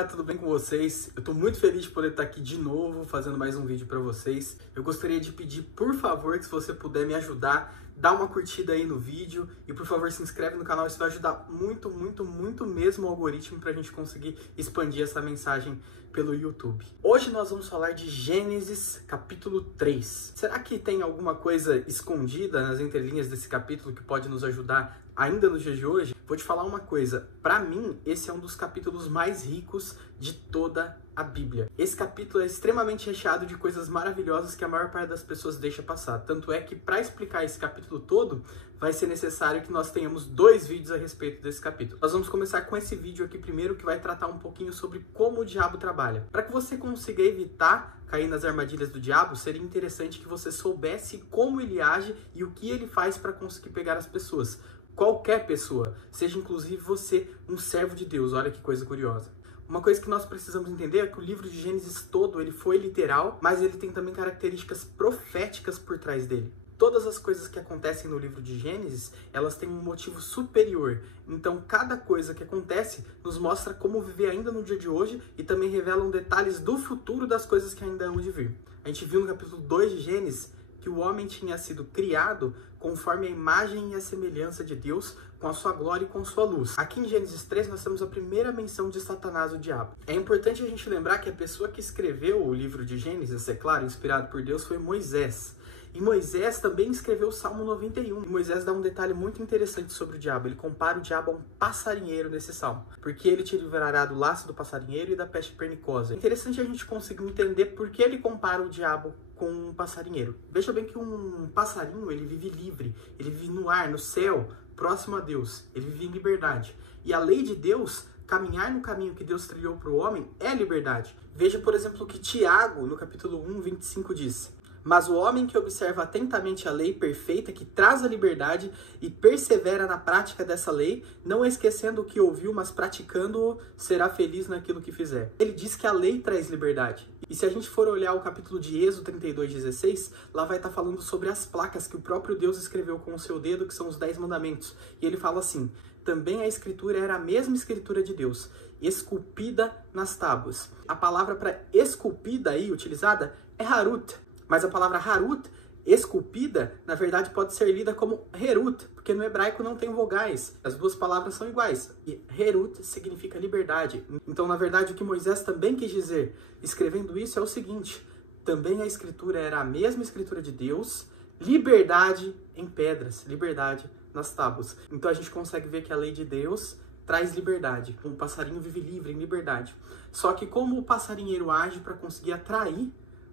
galera, tudo bem com vocês? Eu tô muito feliz de poder estar aqui de novo, fazendo mais um vídeo pra vocês. Eu gostaria de pedir, por favor, que se você puder me ajudar, dá uma curtida aí no vídeo e, por favor, se inscreve no canal. Isso vai ajudar muito mesmo o algoritmo pra gente conseguir expandir essa mensagem pelo YouTube. Hoje nós vamos falar de Gênesis, capítulo 3. Será que tem alguma coisa escondida nas entrelinhas desse capítulo que pode nos ajudar ainda nos dias de hoje? Vou te falar uma coisa, para mim esse é um dos capítulos mais ricos de toda a Bíblia. Esse capítulo é extremamente recheado de coisas maravilhosas que a maior parte das pessoas deixa passar. Tanto é que para explicar esse capítulo todo, vai ser necessário que nós tenhamos 2 vídeos a respeito desse capítulo. Nós vamos começar com esse vídeo aqui primeiro, que vai tratar um pouquinho sobre como o diabo trabalha. Para que você consiga evitar cair nas armadilhas do diabo, seria interessante que você soubesse como ele age e o que ele faz para conseguir pegar as pessoas. Qualquer pessoa, seja inclusive você um servo de Deus. Olha que coisa curiosa. Uma coisa que nós precisamos entender é que o livro de Gênesis todo, ele foi literal, mas ele tem também características proféticas por trás dele. Todas as coisas que acontecem no livro de Gênesis, elas têm um motivo superior. Então, cada coisa que acontece nos mostra como viver ainda no dia de hoje e também revelam detalhes do futuro das coisas que ainda hão de vir. A gente viu no capítulo 2 de Gênesis que o homem tinha sido criado conforme a imagem e a semelhança de Deus, com a sua glória e com sua luz. Aqui em Gênesis 3 nós temos a primeira menção de Satanás, o diabo. É importante a gente lembrar que a pessoa que escreveu o livro de Gênesis, é claro, inspirado por Deus, foi Moisés. E Moisés também escreveu o Salmo 91. E Moisés dá um detalhe muito interessante sobre o diabo. Ele compara o diabo a um passarinheiro nesse salmo, porque ele te livrará do laço do passarinheiro e da peste perniciosa. É interessante a gente conseguir entender por que ele compara o diabo com um passarinheiro. Veja bem que um passarinho, ele vive livre, ele vive no ar, no céu, próximo a Deus. Ele vive em liberdade. E a lei de Deus, caminhar no caminho que Deus trilhou para o homem, é liberdade. Veja, por exemplo, o que Tiago, no capítulo 1, 25, diz: mas o homem que observa atentamente a lei perfeita, que traz a liberdade, e persevera na prática dessa lei, não esquecendo o que ouviu, mas praticando-o, será feliz naquilo que fizer. Ele diz que a lei traz liberdade. E se a gente for olhar o capítulo de Êxodo 32:16, lá vai estar falando sobre as placas que o próprio Deus escreveu com o seu dedo, que são os 10 mandamentos. E ele fala assim: também a escritura era a mesma escritura de Deus, esculpida nas tábuas. A palavra para esculpida aí utilizada é harut. Mas a palavra harut, esculpida, na verdade pode ser lida como herut, porque no hebraico não tem vogais. As duas palavras são iguais. E herut significa liberdade. Então, na verdade, o que Moisés também quis dizer, escrevendo isso, é o seguinte: também a escritura era a mesma escritura de Deus, liberdade em pedras, liberdade nas tábuas. Então a gente consegue ver que a lei de Deus traz liberdade. Um passarinho vive livre, em liberdade. Só que como o passarinheiro age para conseguir atrair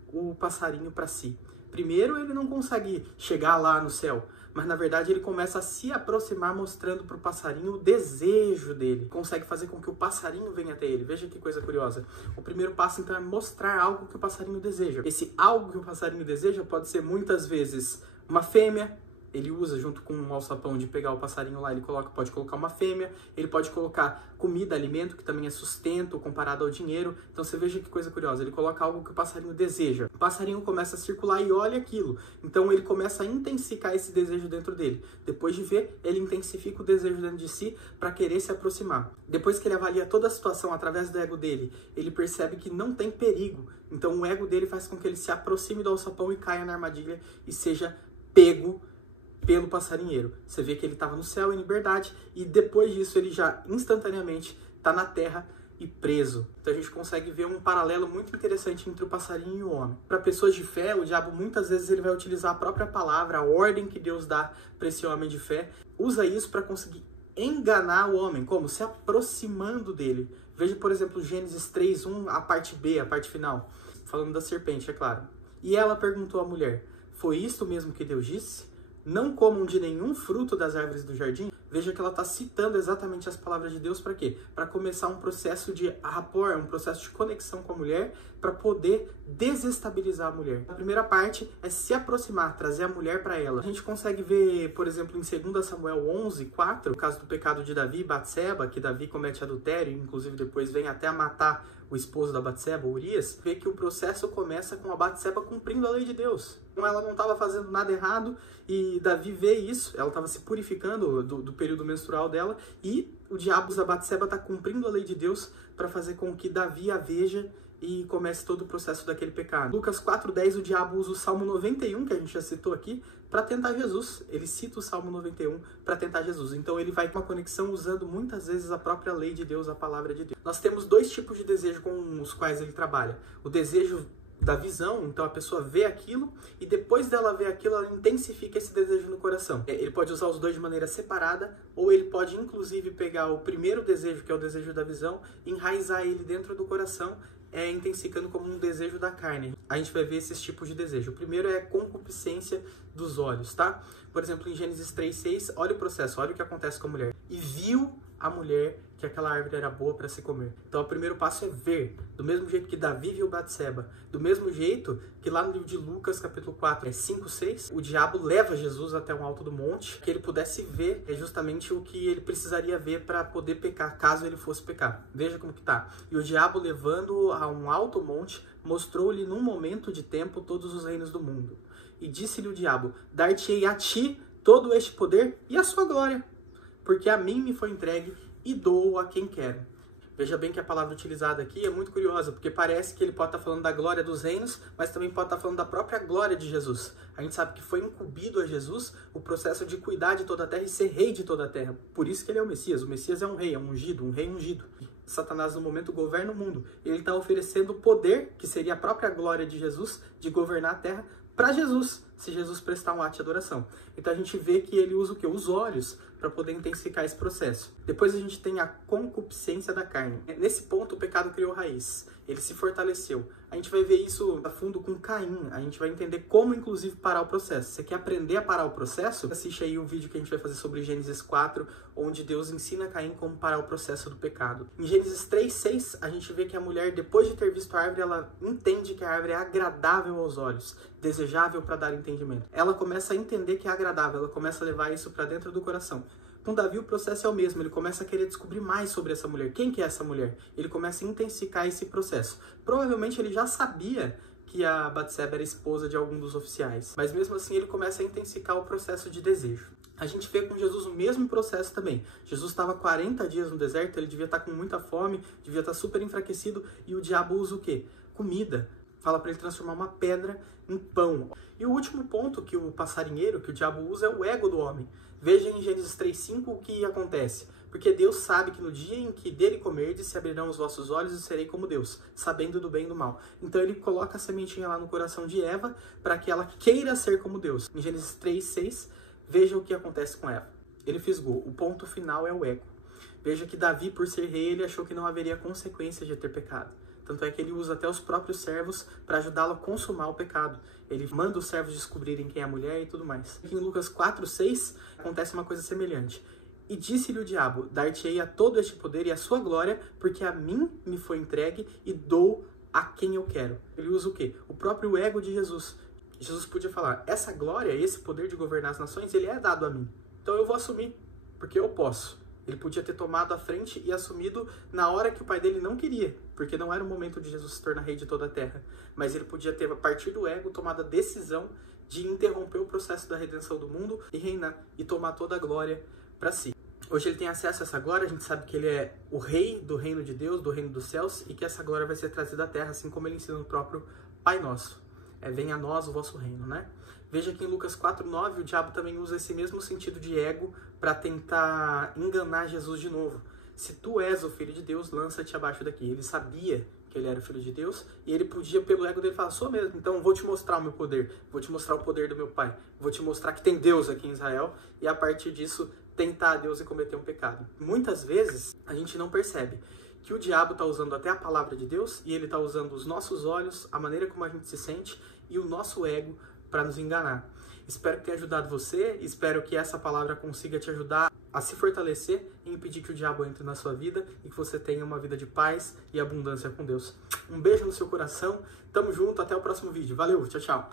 o passarinho para si? Primeiro, ele não consegue chegar lá no céu, mas na verdade ele começa a se aproximar, mostrando para o passarinho o desejo dele. Consegue fazer com que o passarinho venha até ele. Veja que coisa curiosa. O primeiro passo então é mostrar algo que o passarinho deseja. Esse algo que o passarinho deseja pode ser muitas vezes uma fêmea. Ele usa junto com um alçapão de pegar o passarinho lá, ele pode colocar uma fêmea, ele pode colocar comida, alimento, que também é sustento comparado ao dinheiro. Então você veja que coisa curiosa, ele coloca algo que o passarinho deseja. O passarinho começa a circular e olha aquilo. Então ele começa a intensificar esse desejo dentro dele. Depois de ver, ele intensifica o desejo dentro de si para querer se aproximar. Depois que ele avalia toda a situação através do ego dele, ele percebe que não tem perigo. Então o ego dele faz com que ele se aproxime do alçapão e caia na armadilha e seja pego pelo passarinheiro. Você vê que ele estava no céu em liberdade e depois disso ele já instantaneamente está na terra e preso. Então a gente consegue ver um paralelo muito interessante entre o passarinho e o homem. Para pessoas de fé, o diabo muitas vezes ele vai utilizar a própria palavra, a ordem que Deus dá para esse homem de fé, usa isso para conseguir enganar o homem. Como? Se aproximando dele. Veja, por exemplo, Gênesis 3:1, a parte B, a parte final, falando da serpente, é claro. E ela perguntou à mulher: foi isto mesmo que Deus disse? Não comam de nenhum fruto das árvores do jardim? Veja que ela está citando exatamente as palavras de Deus para quê? Para começar um processo de rapport, um processo de conexão com a mulher, para poder desestabilizar a mulher. A primeira parte é se aproximar, trazer a mulher para ela. A gente consegue ver, por exemplo, em 2 Samuel 11:4, o caso do pecado de Davi e Batseba, que Davi comete adultério, inclusive depois vem até a matar o esposo da Batseba, Urias. Vê que o processo começa com a Batseba cumprindo a lei de Deus. Então ela não estava fazendo nada errado e Davi vê isso, ela estava se purificando do período menstrual dela, e o diabo usa Batseba, está cumprindo a lei de Deus para fazer com que Davi a veja e comece todo o processo daquele pecado. Lucas 4:10, o diabo usa o Salmo 91, que a gente já citou aqui, para tentar Jesus. Ele cita o Salmo 91 para tentar Jesus. Então ele vai com uma conexão usando muitas vezes a própria lei de Deus, a palavra de Deus. Nós temos dois tipos de desejo com os quais ele trabalha. O desejo da visão, então a pessoa vê aquilo e depois dela ver aquilo, ela intensifica esse desejo no coração. Ele pode usar os dois de maneira separada, ou ele pode inclusive pegar o primeiro desejo, que é o desejo da visão, e enraizar ele dentro do coração, intensificando como um desejo da carne. A gente vai ver esses tipos de desejo. O primeiro é a concupiscência dos olhos, tá? Por exemplo, em Gênesis 3:6, olha o processo, olha o que acontece com a mulher. E viu a mulher que aquela árvore era boa para se comer. Então, o primeiro passo é ver. Do mesmo jeito que Davi viu Batseba, do mesmo jeito que lá no livro de Lucas, capítulo 4, 5:6, o diabo leva Jesus até um alto do monte, que ele pudesse ver justamente o que ele precisaria ver para poder pecar, caso ele fosse pecar. Veja como que tá. E o diabo, levando-o a um alto monte, mostrou-lhe num momento de tempo todos os reinos do mundo. E disse-lhe o diabo: dar-te-ei a ti todo este poder e a sua glória, porque a mim me foi entregue e dou a quem quero. Veja bem que a palavra utilizada aqui é muito curiosa, porque parece que ele pode estar falando da glória dos reinos, mas também pode estar falando da própria glória de Jesus. A gente sabe que foi incumbido a Jesus o processo de cuidar de toda a terra e ser rei de toda a terra. Por isso que ele é o Messias. O Messias é um rei ungido, um rei ungido. Satanás, no momento, governa o mundo. Ele está oferecendo o poder, que seria a própria glória de Jesus, de governar a terra, para Jesus, se Jesus prestar um ato de adoração. Então a gente vê que ele usa o quê? Os olhos, para poder intensificar esse processo. Depois a gente tem a concupiscência da carne. Nesse ponto o pecado criou raiz, ele se fortaleceu. A gente vai ver isso a fundo com Caim, a gente vai entender como inclusive parar o processo. Você quer aprender a parar o processo? Assiste aí o vídeo que a gente vai fazer sobre Gênesis 4, onde Deus ensina Caim como parar o processo do pecado. Em Gênesis 3:6, a gente vê que a mulher, depois de ter visto a árvore, ela entende que a árvore é agradável aos olhos, desejável para dar entendimento. Ela começa a entender que é agradável, ela começa a levar isso para dentro do coração. Com Davi o processo é o mesmo, ele começa a querer descobrir mais sobre essa mulher. Quem que é essa mulher? Ele começa a intensificar esse processo. Provavelmente ele já sabia que a Batseba era esposa de algum dos oficiais, mas mesmo assim ele começa a intensificar o processo de desejo. A gente vê com Jesus o mesmo processo também. Jesus estava 40 dias no deserto, ele devia estar com muita fome, devia estar super enfraquecido, e o diabo usa o quê? Comida. Fala para ele transformar uma pedra em pão. E o último ponto que o passarinheiro, que o diabo usa, é o ego do homem. Veja em Gênesis 3:5 o que acontece. Porque Deus sabe que no dia em que dele comerdes, se abrirão os vossos olhos e serei como Deus, sabendo do bem e do mal. Então ele coloca a sementinha lá no coração de Eva para que ela queira ser como Deus. Em Gênesis 3:6, veja o que acontece com Eva. Ele fisgou. O ponto final é o ego. Veja que Davi, por ser rei, ele achou que não haveria consequências de ter pecado. Tanto é que ele usa até os próprios servos para ajudá-lo a consumar o pecado. Ele manda os servos descobrirem quem é a mulher e tudo mais. Aqui em Lucas 4:6 acontece uma coisa semelhante. E disse-lhe o diabo: dar-te-ei a todo este poder e a sua glória, porque a mim me foi entregue e dou a quem eu quero. Ele usa o quê? O próprio ego de Jesus. Jesus podia falar: essa glória, esse poder de governar as nações, ele é dado a mim. Então eu vou assumir, porque eu posso. Ele podia ter tomado a frente e assumido na hora que o pai dele não queria, porque não era o momento de Jesus se tornar rei de toda a terra. Mas ele podia ter, a partir do ego, tomado a decisão de interromper o processo da redenção do mundo e reinar, e tomar toda a glória para si. Hoje ele tem acesso a essa glória, a gente sabe que ele é o rei do reino de Deus, do reino dos céus, e que essa glória vai ser trazida à terra, assim como ele ensina no próprio Pai Nosso. Venha a nós o vosso reino, né? Veja que em Lucas 4:9 o diabo também usa esse mesmo sentido de ego para tentar enganar Jesus de novo. Se tu és o filho de Deus, lança-te abaixo daqui. Ele sabia que ele era o filho de Deus e ele podia, pelo ego dele, falar: sou mesmo, então vou te mostrar o meu poder, vou te mostrar o poder do meu pai, vou te mostrar que tem Deus aqui em Israel, e a partir disso tentar a Deus e cometer um pecado. Muitas vezes a gente não percebe que o diabo está usando até a palavra de Deus, e ele está usando os nossos olhos, a maneira como a gente se sente e o nosso ego para nos enganar. Espero que tenha ajudado você, espero que essa palavra consiga te ajudar a se fortalecer e impedir que o diabo entre na sua vida e que você tenha uma vida de paz e abundância com Deus. Um beijo no seu coração, tamo junto, até o próximo vídeo. Valeu, tchau, tchau!